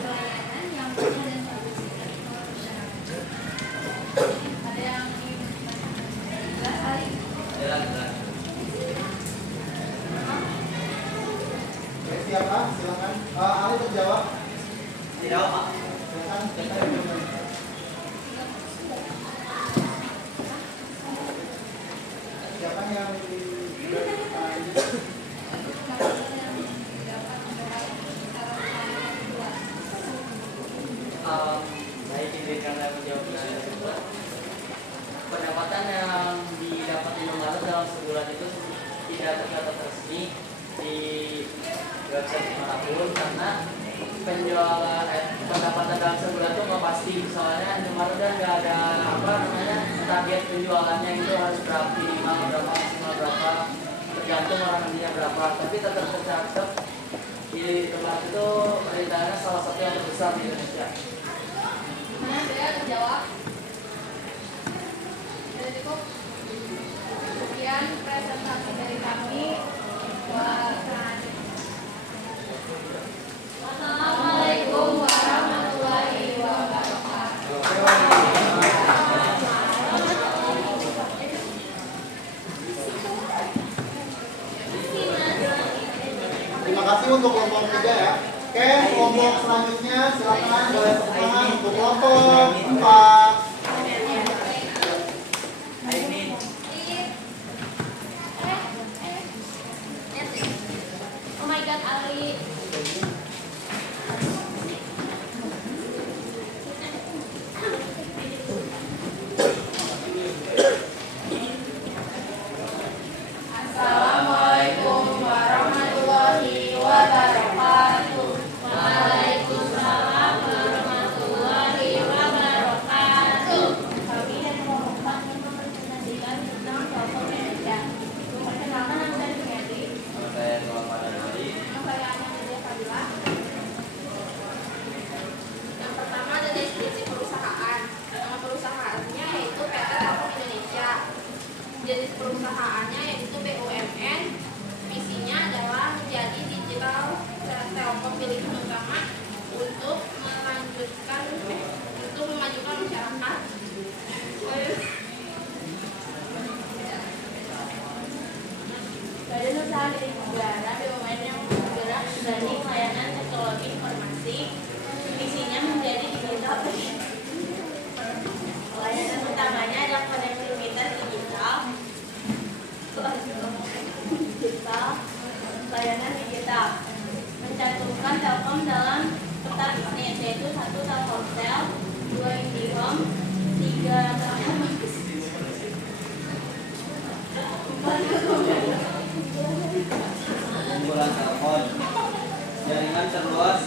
pelayanan yang mudah dan bagus masyarakat. Ada yang ingin jelas kali? Jelas. Oke, siapa? Silakan. Ali terjawab. Tidak, Pak. Silakan. Kita yang siapa yang bertanya? Baik, izinkan saya menjawab dari kedua. Pendapatan yang didapat Indomaret dalam sebulan itu tidak tercatat resmi di website manapun karena penjualan pendapatan dalam sebulan itu nggak pasti, soalnya Indomaret dan nggak ada target penjualannya itu harus berapa, minimal berapa, maksimal berapa, tergantung orang nantinya berapa, tapi tetap tercatat di tempat itu perintahannya salah satu yang terbesar di Indonesia. Mana saya menjawab? Sudah cukup? Sekian presentasi dari kami. Assalamualaikum warahmatullahi wabarakatuh. Terima kasih untuk kelompok 3 ya. Oke, kelompok selanjutnya silakan boleh tepuk tangan untuk kelompok 4. Oh my god, Ali. Assalamualaikum warahmatullahi wabarakatuh. Waalaikumsalam warahmatullahi wabarakatuh. Kami dari kelompok 4 yang mempresentasikan tentang kelompok Indonesia. Perkenalkan nama saya Sumiati. Nama saya Muhammad Ali. Nama saya Nadia Fadila. Yang pertama ada deskripsi perusahaan. Nama perusahaannya yaitu PT Telkom Indonesia. Jenis perusahaannya yaitu BUMN. Misinya adalah menjadi digital telkom pilihan utama untuk memajukan masyarakat. Badan perusahaan milik negara BUMN yang bergerak dari layanan teknologi informasi. Misinya menjadi digital. Layanan utamanya adalah konektivitas digital, layanan digital, mencantumkan Telkom dalam peta bisnis, yaitu 1 Telkomsel, 2 IndiHome, 3 Telkom, 4 Unggulan telepon, jaringan terluas,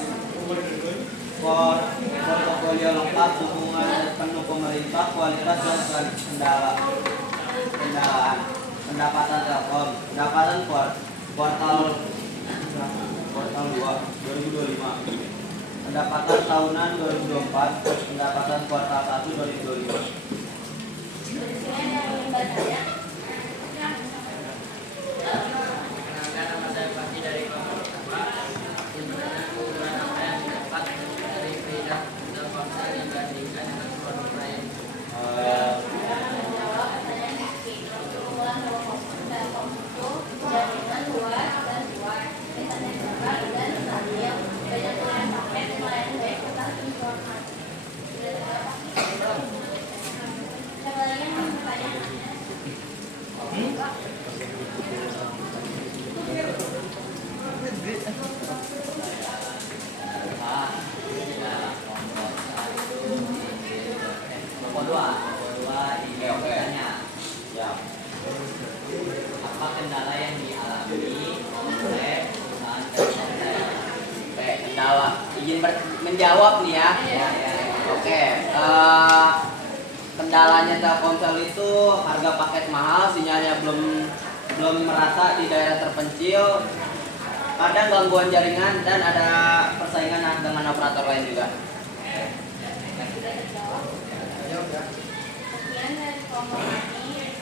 portofolio lengkap, dukungan penuh pemerintah, kualitas dan kendaraan. Pendapatan Telkom, pendapatan kuartal 2 2025, pendapatan tahunan 2024, pendapatan kuartal 1 2025. Perkenalkan, nama saya Fatih dari kelompok pertama. Tuntutan keunggulan apa yang didapat dari Frida Telkomsel dibandingkan dengan produk lain? Menjawab pertanyaan Rizky. Keunggulan Telkom itu jaringan luas dan kuat, internet cepat dan stabil, banyak pilihan paket, layanan baik serta informasi. Siapa lagi yang mau bertanya? Apa kendala yang dialami oleh perusahaan Telkomsel? Oke, kendala. Izin menjawab nih ya. Oke, kendalanya Telkomsel itu harga paket mahal, sinyalnya belum merata di daerah terpencil, kadang gangguan jaringan dan ada persaingan dengan operator lain juga. Sekian dari kelompok kami.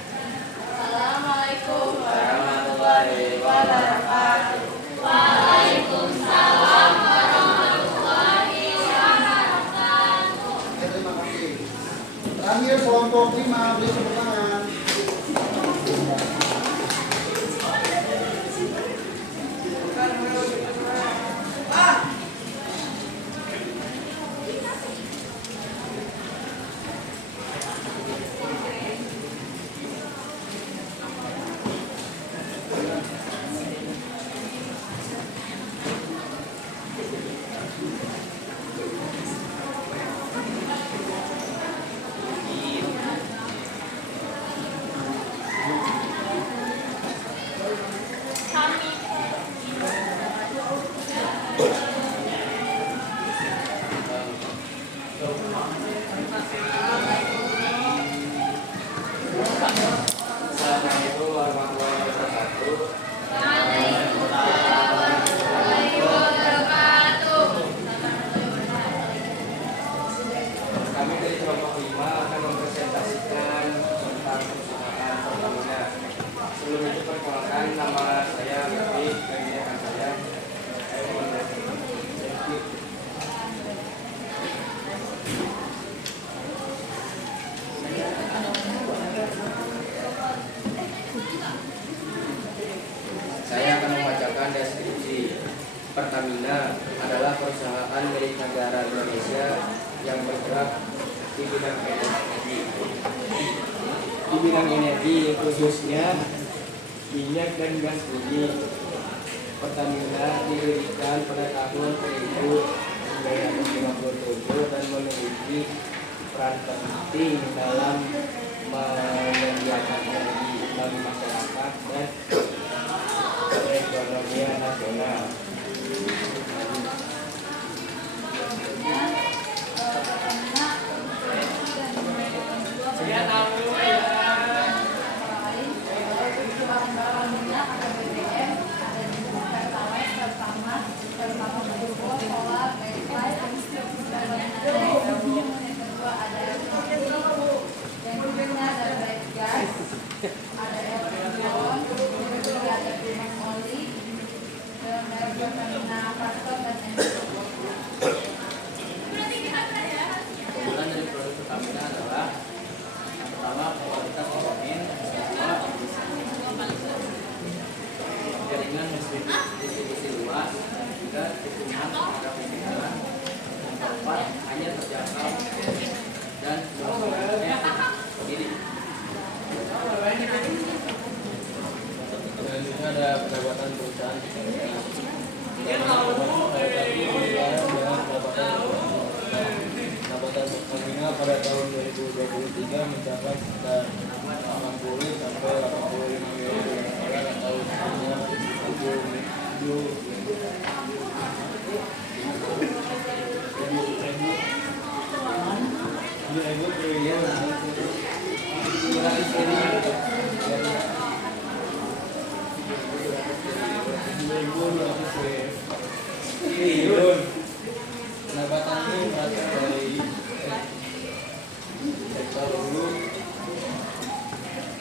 Assalamualaikum Warahmatullahi wabarakatuh. Waalaikumsalam warahmatullahi wabarakatuh. Terima kasih. Terakhir kelompok 5 beri tepuk tangan. Assalamualaikum warahmatullahi wabarakatuh. Kami dari kelompok 5 akan mempresentasikan tentang perusahaan Pertamina. Sebelum itu perkenalkan, nama saya Raffi dari rekan saya. Saya akan membacakan deskripsi. Pertamina adalah perusahaan milik negara Indonesia yang bergerak di bidang energi. Di bidang energi khususnya minyak dan gas bumi. Pertamina didirikan pada tahun 1957 dan memiliki peran penting dalam menyediakan energi bagi masyarakat dan perekonomian nasional. Ada pada pendapatan perusahaan pendapatan Pertamina pada tahun 2023 mencapai sekitar 80 sampai 85 miliar dolar atau setara 7.000 triliun. Triliun. Pendapatan ini berasal dari sektor hulu,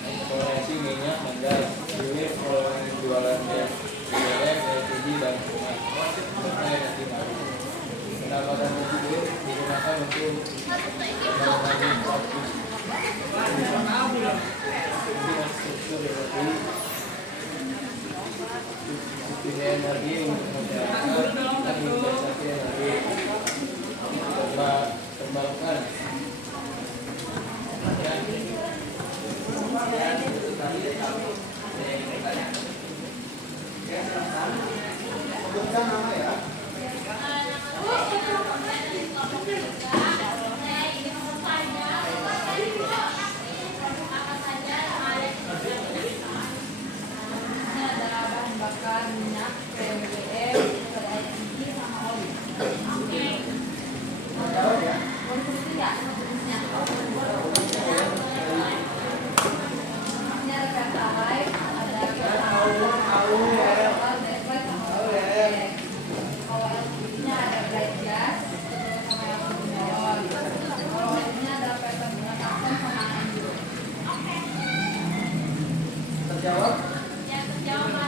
eksplorasi minyak dan gas, hilir penjualan gas, BBM, LPG dan minyak, serta energi baru. Pendapatan tersebut digunakan untuk pembangunan infrastruktur energi, subsidi energi untuk masyarakat, dan investasi energi terbarukan. Sebutkan nama ya. Ini adalah bahan bakar minyak, BBM, LPG sama oli. Jawab ya. Ini ada pertalite, ada kalau LPG-nya ada bright gas, sama yang menjual. Kalau ini ada Pertamina Carbon sama Anggur. Terjawab? Terjawab.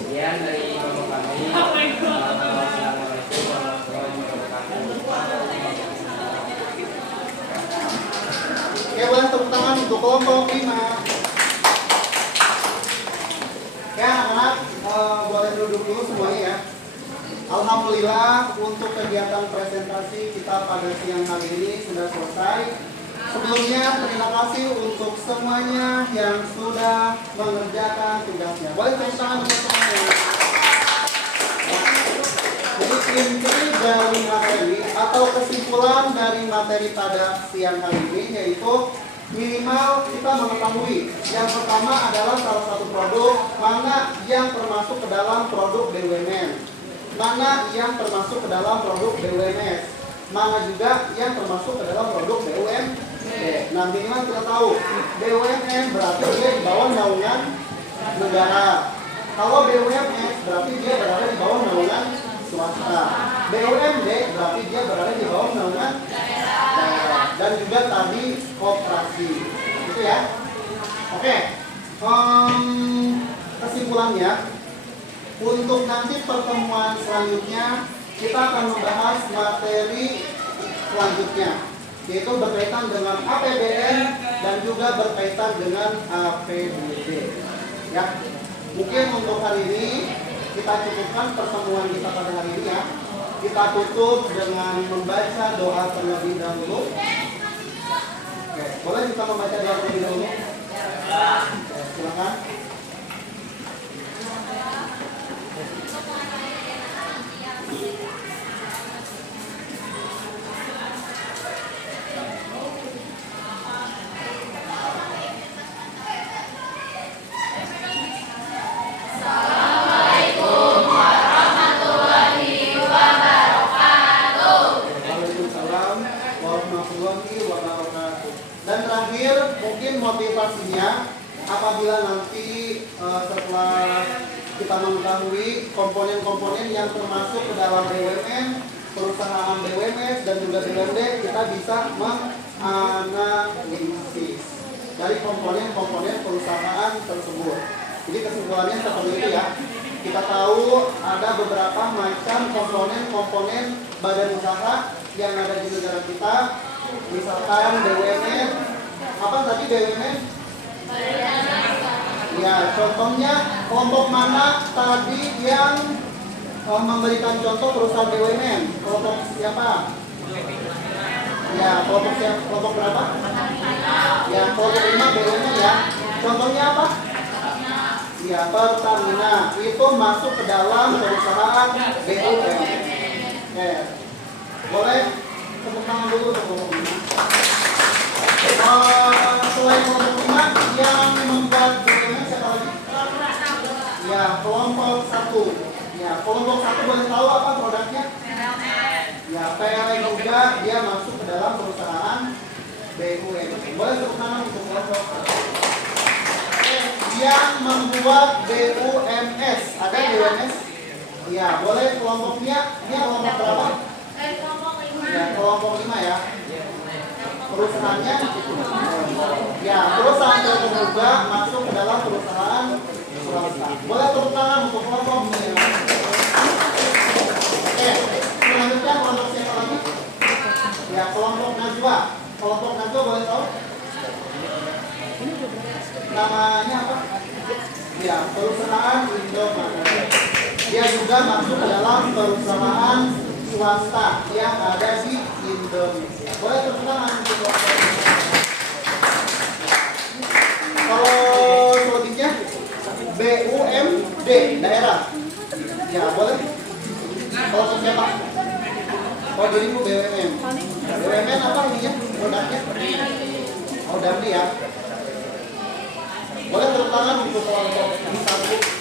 Sekian dari kelompok kami. Assalamualaikum warahmatullahi wabarakatuh. Oke, boleh tepuk tangan untuk kelompok 5. Oke, anak-anak, boleh duduk dulu semuanya ya. Alhamdulillah untuk kegiatan presentasi kita pada siang hari ini sudah selesai. Sebelumnya terima kasih untuk semuanya yang sudah mengerjakan tugasnya. Boleh tepuk tangan untuk semuanya. Jadi inti dari materi atau kesimpulan dari materi pada siang hari ini yaitu minimal kita mengetahui yang pertama adalah salah satu produk mana yang termasuk ke dalam produk BUMN, mana yang termasuk ke dalam produk BUMS, mana juga yang termasuk ke dalam produk BUMN. Nah minimal kita tahu BUMN berarti dia di bawah naungan negara. Kalau BUMS berarti dia berada di bawah naungan swasta. BUMD berarti dia berada di bawah naungan daerah. Dan juga tadi koperasi. Gitu ya. Oke. Kesimpulannya untuk nanti pertemuan selanjutnya kita akan membahas materi selanjutnya yaitu berkaitan dengan APBN dan juga berkaitan dengan APBD. Ya. Mungkin untuk hari ini kita cukupkan pertemuan kita pada hari ini ya. Kita tutup dengan membaca doa terlebih dahulu. Oke, boleh kita membaca doa terlebih dahulu? Oke, silakan. Waalaikumsalam warahmatullahi wabarakatuh. Dan terakhir mungkin motivasinya apabila nanti setelah kita mengetahui komponen-komponen yang termasuk ke dalam BUMN, perusahaan BUMS dan juga BUMD, kita bisa menganalisis. dari komponen-komponen perusahaan tersebut. Jadi kesimpulannya seperti itu ya. Kita tahu ada beberapa macam komponen-komponen badan usaha yang ada di negara kita. Misalkan BUMN, apa tadi BUMN? Ya, contohnya kelompok mana tadi yang memberikan contoh perusahaan BUMN? Kelompok siapa? Ya, kelompok siapa? Kelompok berapa? Ya, kelompok 5 BUMN ya. Contohnya apa? Ya, Pertamina. Itu masuk ke dalam perusahaan BUMN. Oke. Boleh tepuk tangan dulu untuk kelompok 5. Selain kelompok 5 yang membuat BUMN siapa lagi? Ya, kelompok 1. Ya, kelompok 1 boleh tahu apa produknya? Ya, PLN juga dia masuk ke dalam perusahaan BUMN. Boleh tepuk tangan untuk kelompok 1. Yang membuat BUMS, ada BUMS? Ya, boleh kelompoknya? Ini kelompok berapa? Ya, kelompok 5 ya. Perusahaannya? Ya, perusahaan tersebut juga masuk ke dalam perusahaan swasta. Boleh tepuk tangan untuk kelompok ini. Oke, selanjutnya kelompok siapa lagi? Ya, kelompok Najwa. Kelompok Najwa boleh tahu? Namanya apa? Ya, perusahaan Indomaret. Dia juga masuk ke dalam perusahaan swasta yang ada di Indonesia. Boleh tepuk tangan untuk kelompok. Kalau selanjutnya BUMD daerah. Ya, boleh. Kelompok siapa? Oh, dirimu BUMN. BUMN apa ininya? Produknya? Oh, Damri ya. Boleh tepuk tangan untuk kelompok 1.